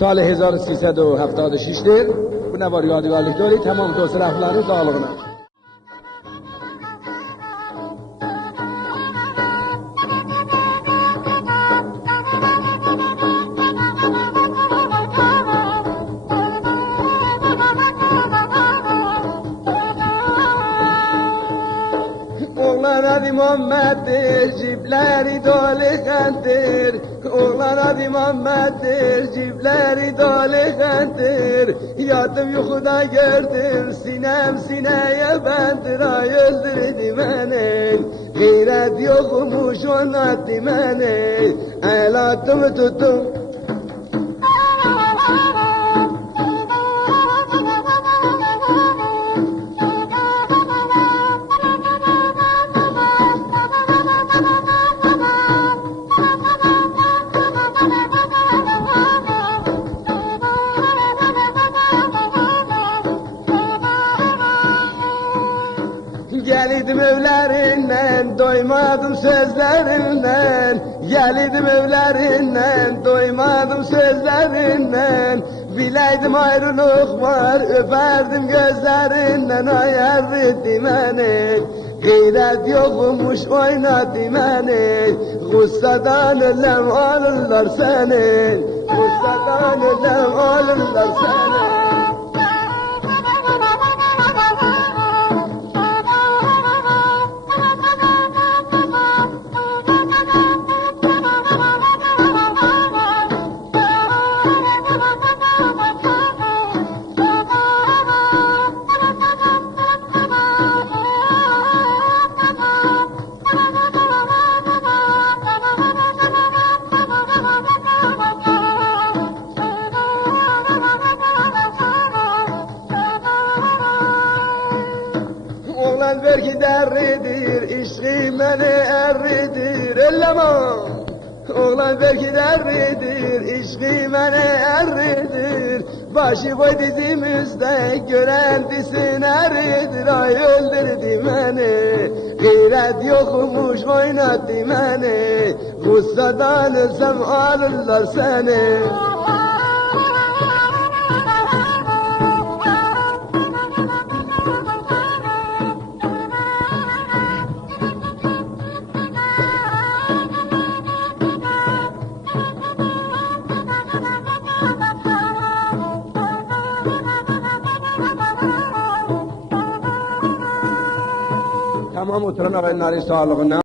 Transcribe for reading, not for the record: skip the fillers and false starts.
سال 1376 bu ne var yadigarlık döri tamam dostlarafları sağlığına. Oğlan adı Muhammed'dir, cipleri dolu kendir. Oğlan adı Muhammed'dir, cipleri dolu kendir. Yattım yukarıda gördüm, sinem sineye bendir. Ay öldürdü beni, gayret yokmuş anlattı beni. El attım tuttum. Gelidim evlerinden, doymadım sözlerinden. Gelidim evlerinden, doymadım sözlerinden. Bileydim ayrılık var, öperdim gözlerinden. Ayar etti beni, gayret yokmuş oynadı beni. Gussadan ölem alırlar seni, gussadan ölem alırlar seni. Oğlan belki derridir, işki beni erridir, ellema. Oğlan belki derridir, işki beni erridir. Başı boy dizimizde gören disin eridir. Ay öldürdü beni, gayret yokmuş oynattı beni. Gussadan ölsem alırlar seni. Tamam oturun ağabeynlerin sağlığına.